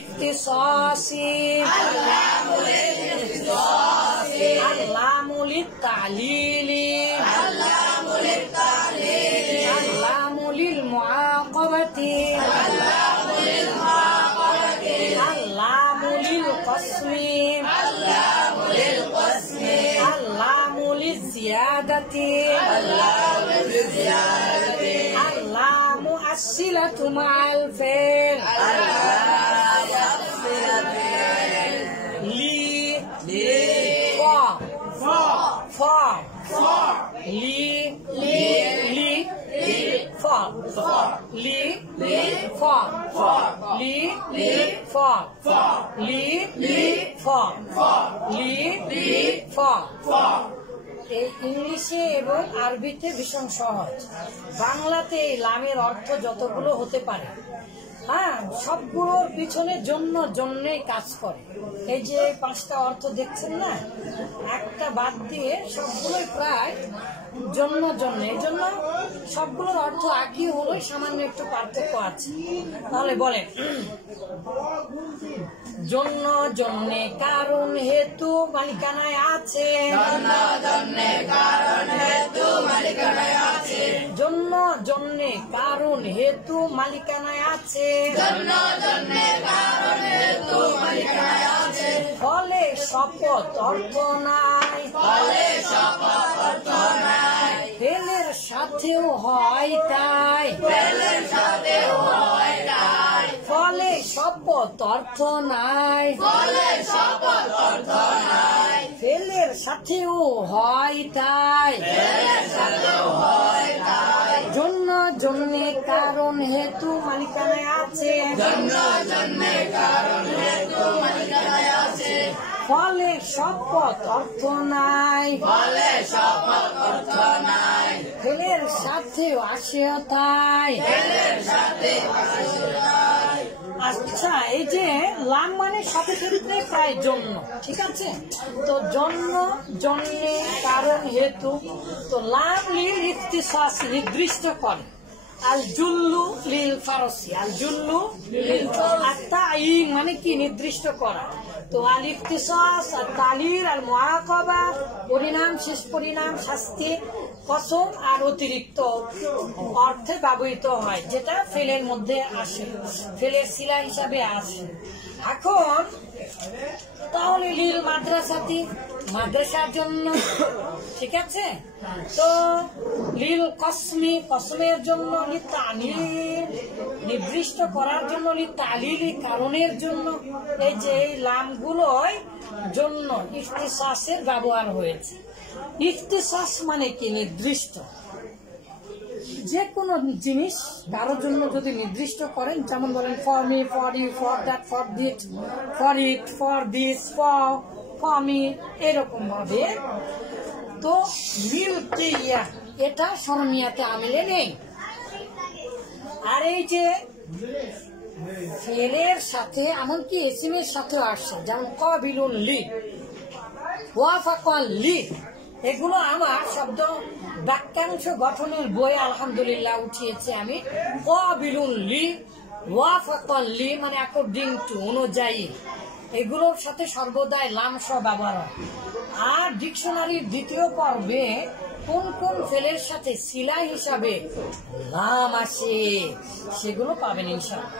ইখতিসাসি আল্লামু লিত-তা'লিলি আল্লামু লিল-মুআকাবাতি আল্লামু লিল-কসমি আল্লামু লিজ-জিয়াদাতি আল্লামু as-silatu ma'al fi'l li fa li fa li fa li fa li fa li fa এই ইংলিশে এবং আরবিতে ভীষণ সহজ। বাংলাতে এই লামের অর্থ যতগুলো হতে পারে, হ্যাঁ, সবগুলোর পিছনে জন্যই কাজ করে। এই যে 5টা অর্থ দেখছেন না, একটা বাদ দিয়ে সবগুলোই প্রায় জন্য। এই জন্য সবগুলোর অর্থ একই হলো, সামান্য একটু পার্থক্য আছে। তাহলে বলেন, জন্যে কারণ হেতু মালিকানায় আছে, জন্যে কারণ হেতু মালিকানায় আছে, ফলে শপথ অর্থ নাই, ফেলের সাথেও হয় তাই, ফলে শপথ অর্থ নাই, ফেলের সাথেও হয় তাই, জন্যে কারণ হেতু মালিকানায় আছে, ফলে শপথ অর্থ নাই, ফেলের সাথে আসে তাই। আচ্ছা, এই যে লাম মানে সব ক্ষেত্রে প্রায় জন্য, ঠিক আছে? তো জন্যে কারণ হেতু, তো লাম লিল ইখতিসাস নির্দিষ্ট করে, আল জুল্লু লিল ফারসি, আল জুল্লু লিল আত-তা'য়িন মানে কি নির্দিষ্ট করা। তো আল ইখতিসাস, আত-তা'লিল, আল মুআকাবা পরিণাম, শেষ পরিণাম, শাস্তি, কসম আর অতিরিক্ত অর্থে ব্যবহৃত হয়, যেটা ফেলের মধ্যে আসে, ফেলের সিলা হিসাবে আসে। এখন তাহলে লিল মাদ্রাসাতি মাদ্রাসার জন্য, ঠিক আছে? তো লিল কসমি কসমের জন্য, লিত-তা'লিল নির্দিষ্ট করার জন্য, লিত-তা'লিল কারণের জন্য। এই যে এই লামগুলোই জন্য ইখতিসাসের ব্যবহার হয়েছে। ইখতিসাস মানে কি নির্দিষ্ট, যে কোনো জিনিস কারোর জন্য যদি নির্দিষ্ট করেন, যেমন বলেন for me, for you, for that, for দিট, for it, for this, for me, এরকম ভাবে। তো মিলকিয়া এটা শরমিয়াতে আমিলে নেই। আর এই যে ফেলের সাথে এমনকি এসিমের সাথে আসছে, যেমন কাবিলুন লি, ওয়াফাকান লি, এগুলো আমার শব্দ বাক্যাংশ গঠনের বই আলহামদুলিল্লাহ উঠিয়েছে আমি। কাবিলুন লি, ওয়াফাকান লি মানে অ্যাকর্ডিং টু, অনুযায়ী, এগুলোর সাথে সর্বদাই লাম সহ ব্যবহার হয়। আর ডিকশনারির দ্বিতীয় পর্বে কোন কোন ফেলের সাথে সিলা হিসাবে লাম আসে সেগুলো পাবেন ইনশাআল্লাহ।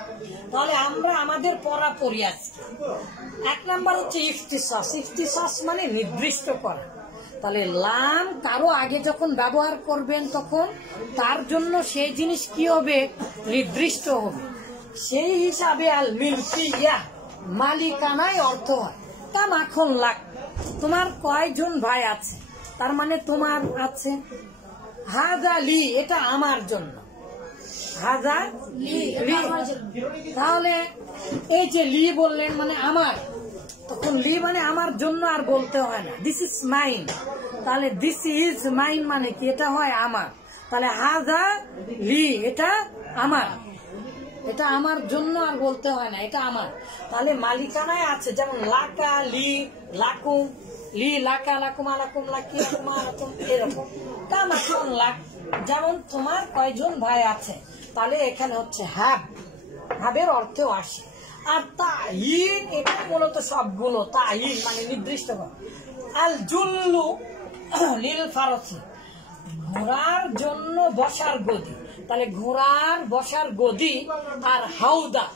তাহলে আমরা আমাদের পড়া পড়ি আজকে। 1 নাম্বার হচ্ছে ইখতিসাস। ইখতিসাস মানে নির্দিষ্ট করা। তাহলে লাম কারো আগে যখন ব্যবহার করবেন তখন তার জন্য সেই জিনিস কি হবে, নির্দিষ্ট হবে। সেই হিসাবে আল মিলকিয়া মালিকানায় অর্থ হয়। তা মাখন লাগ, তোমার কয়জন ভাই আছে, তার মানে তোমার আছে। হাদা লি এটা আমার জন্য, হাদা লি, তাহলে এই যে লি বললেন মানে আমার, তখন লি মানে আমার জন্য আর বলতে হয় না, দিস ইজ মাইন। তাহলে দিস ইজ মাইন মানে কি, এটা হয় আমার। তাহলে হাদা লি এটা আমার, এটা আমার জন্য আর বলতে হয় না, এটা আমার। তাহলে মালিকানায় আছে, যেমন লাকা লি লাকুম, লি লাকা লাকুম আলাকুম লাকি লাকুমা লাকুম, এরকম। তা মাখন লাক, যেমন তোমার কয়জন ভাই আছে, তাহলে এখানে হচ্ছে হ্যাব, হ্যাবের অর্থেও আসে। আর তাইন এটা মূলত সবগুলো, তাইন মানে নির্দিষ্ট করা। আল জুল্লু লিল ফারসি, ঘোড়ার জন্য বসার গদি। তাহলে ঘোড়ার বসার গদি আর হাউদা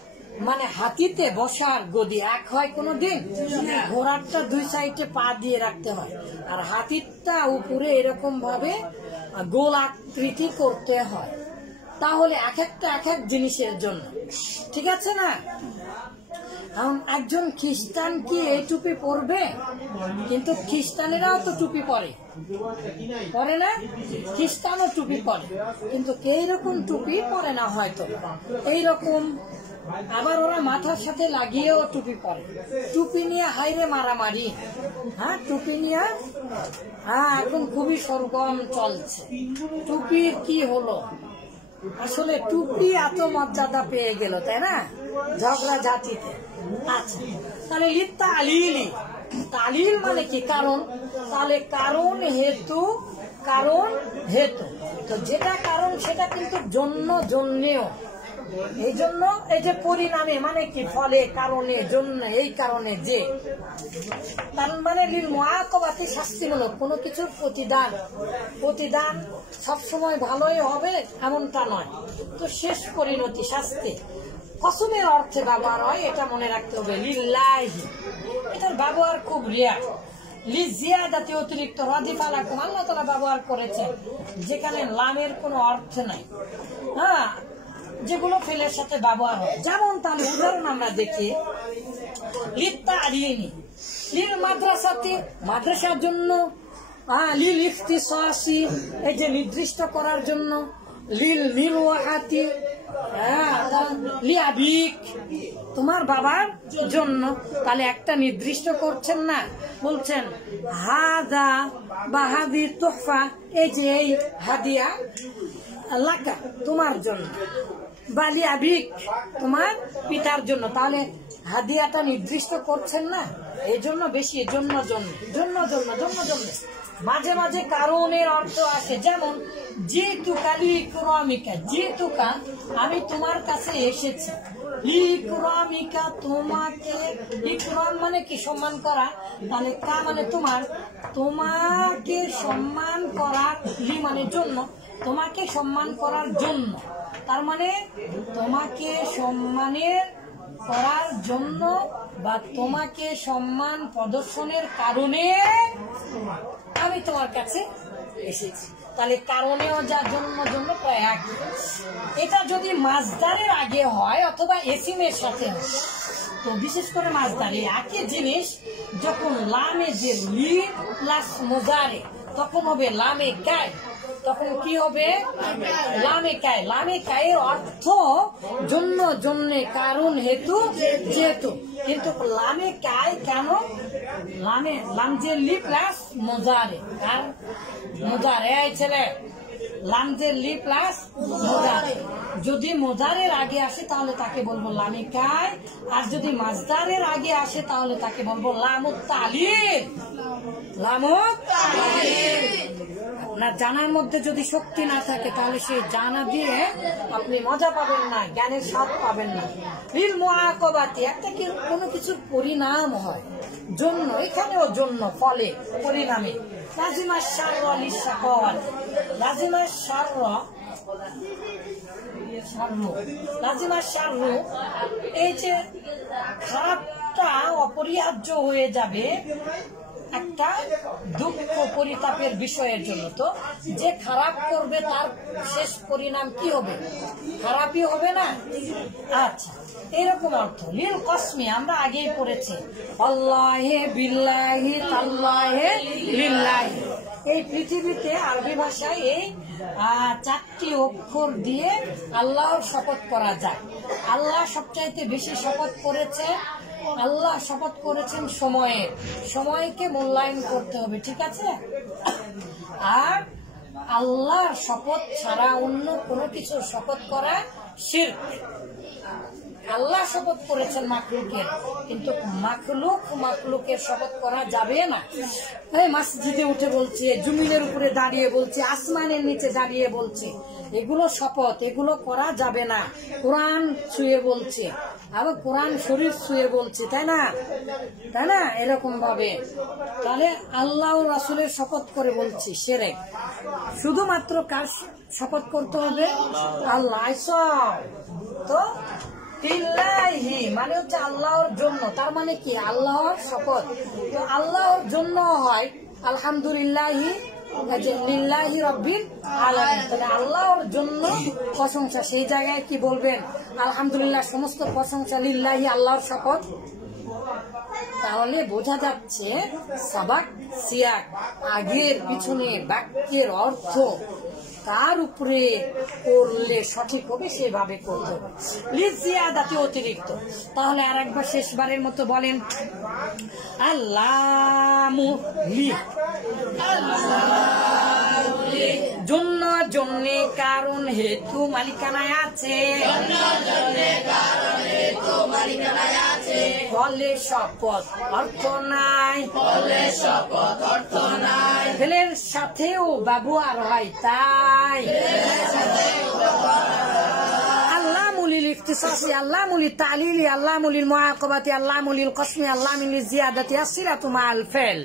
মানে হাতিতে বসার গদি এক হয় কোনদিন? ঘোড়ারটা দুই সাইডে পা দিয়ে রাখতে হয়, আর হাতিরটা উপরে এরকম ভাবে গোল আকৃতি করতে হয়। তাহলে এক একটা এক এক জিনিসের জন্য, ঠিক আছে না? একজন খ্রিস্টান কি এই টুপি পরবে? কিন্তু খ্রিস্টানেরাও তো টুপি পরে না? খ্রিস্টানও টুপি পরে, কিন্তু এইরকম টুপি পরে না হয়তো এইরকম। আবার ওরা মাথার সাথে লাগিয়েও টুপি পরে। টুপি নিয়ে হাইরে মারামারি, হ্যাঁ টুপি নিয়ে এখন খুবই সরগম চলছে। টুপির কি হলো? আসলে টুপি এত মর্যাদা পেয়ে গেল, তাই না, ঝগড়া ঝাঁটিতে। আচ্ছা, তাহলে তালিলি, তালিল মানে কি? কারণ। তাহলে কারণ হেতু, কারণ হেতু, তো যেটা কারণ সেটা কিন্তু জন্য, জন্যেও। এই জন্য এই যে পরিণামে মানে কি? ফলে, কারণে, জন্য, এই কারণে যে। কারণ মানে লিল মুআকাবাতি, শাস্তিমূলক কোনো কিছুর প্রতিদান। প্রতিদান সবসময় ভালোই হবে এমনটা নয়, তো শেষ পরিণতি শাস্তি। কসমের অর্থে ব্যবহার হয়, এটা মনে রাখতে হবে। লিল্লাহি, এটার ব্যবহার খুব রেয়ার। লিজিয়াদাতি, অতিরিক্ত। রাদিফা লাকুম, আল্লাহ তাআলা ব্যবহার করেছেন যেখানে লামের কোনো অর্থ নাই, হ্যাঁ, যেগুলো ফেলের সাথে ব্যবহার হয়। যেমন তাহলে উদাহরণ আমরা দেখি, লিত্তারিনি, লিল মাদ্রাসাতি, মাদ্রাসার জন্য। লিল ইখতিসাসি, এই যে নির্দিষ্ট করার জন্য। লিল নিরওয়াহাতি, লিআবিক, তোমার বাবার জন্য। তাহলে একটা নির্দিষ্ট করছেন না, বলছেন হাদা বা হাদি তোহফা, এই যে এই হাদিয়া লাকা, তোমার জন্য। বালি আবিক, তোমার পিতার জন্য। তাহলে হাদিয়াটা নির্দিষ্ট করছেন না, এই জন্য বেশি, জন্য জন্য জন্য জন্য জন্য জন্য। মাঝে মাঝে কারণের অর্থ আসে, যেমন জিতুকা লিকুরামিকা, জিতুকা আমি তোমার কাছে এসেছি, লিকুরামিকা তোমাকে। ইকরাম মানে কি? সম্মান করা। তাহলে কা মানে তোমার, তোমাকে সম্মান করার, লি মানে জন্য, তোমাকে সম্মান করার জন্য। তার মানে তোমাকে সম্মানের করার জন্য বা তোমাকে সম্মান প্রদর্শনের কারণে আমি তোমার কাছে এসেছি। তাহলে কারণেও যা জন্য, জন্য প্রায় এক। এটা যদি মাজদারের আগে হয় অথবা এসিমের সাথে হয়, তো বিশেষ করে মাজদারে একই জিনিস যখন লামে যে লি প্লাস মোজারে, তখন হবে লামে কায়। তখন কি হবে? লামে কায়। লামে কায়ের অর্থ জন্য, জন্যে, কারণ, হেতু, যেহেতু। কিন্তু লামে কায় কেন? লামে লাম যে লি প্লাস মোজারে, আর মোজারে, এই ছেলে, লাম যে লি প্লাস মোজারে। যদি মোজারের আগে আসে তাহলে তাকে বলবো লামে কায়, আর যদি মাজদারের আগে আসে তাহলে তাকে বলবো লামুত তালিল। লামুত তালিল। না, জানার মধ্যে যদি শক্তি না থাকে তাহলে সেই জানা দিয়ে আপনি মজা পাবেন না, জ্ঞানের স্বাদ পাবেন না। লিল মুআকাবাতি, একটা কি কোনো কিছুর পরিণাম হয়, জন্য, এখানেও জন্য, ফলে, পরিণামে। লাজিমা শাররা লিশাকাওয়াত, লাজিমা শাররা, লাজিমা শাররু, এই যে খারাপটা অপরিহার্য হয়ে যাবে একটা দুঃখ পরিতাপের বিষয়ের জন্য। তো যে খারাপ করবে তার শেষ পরিণাম কি হবে? খারাপই হবে না? আচ্ছা, এরকম অর্থ। লিল কসমি আমরা আগেই পড়েছি, আল্লাহে বিল্লাহি তাল্লাহে লিল্লাহি। এই পৃথিবীতে আরবি ভাষায় এই 4টি অক্ষর দিয়ে আল্লাহর শপথ করা যায়। আল্লাহ সবচাইতে বেশি শপথ করেছে, আল্লাহ শপথ করেছেন সময়ের। সময়কে মূল্যায়ন করতে হবে, ঠিক আছে? আর আল্লাহর শপথ ছাড়া অন্য কোনো কিছু শপথ করা শিরক। আল্লাহ শপথ করেছেন মাখলুকের, কিন্তু মাখলুকের শপথ করা যাবে না। এই মসজিদে উঠে বলছে, জমিনের উপরে দাঁড়িয়ে বলছে, আসমানের নিচে দাঁড়িয়ে বলছে, এগুলো শপথ, এগুলো করা যাবে না। কোরআন ছুঁয়ে বলছে, আবার কোরআন শরীফ ছুঁয়ে বলছে, তাই না? তাই না? এরকম ভাবে তাহলে আল্লাহ ও রাসূলের শপথ করে বলছি শিরক। শুধুমাত্র কার শপথ করতে হবে? আল্লাহ। তো লিল্লাহি মানে হচ্ছে আল্লাহর জন্য, তার মানে কি? আল্লাহর শপথ। তো আল্লাহর জন্য হয় আলহামদুলিল্লাহি লিল্লাহি রাব্বিল আলামিন। তাহলে আল্লাহর জন্য প্রশংসা, সেই জায়গায় কি বলবেন? আলহামদুলিল্লাহ, সমস্ত প্রশংসা লিল্লাহি, আল্লাহর শপথ। তাহলে বোঝা যাচ্ছে সাবাক সিয়াক, আগের পিছনে বাক্যের অর্থ তার উপরে করলে সঠিক হবে, সেভাবে করতে হবে। লিজিয়াদাতি অতিরিক্ত। তাহলে আর একবার শেষবারের মতো বলেন, আল্লামু লি, জন্য জন্যে কারণ হেতু মালিকানায় আছে, ফলে শপথ অর্থ নাই, ফেলের সাথেও ব্যবহার হয়, তাই আল্লামুলিল ইখতিসাসি, আল্লামুলিল তালিলি, আল্লামুলিল মুআকাবাতি, আল্লামুলিল কসমি, আল্লামুলিল জিয়াদাতি, আসিরাতু মাআল ফেল।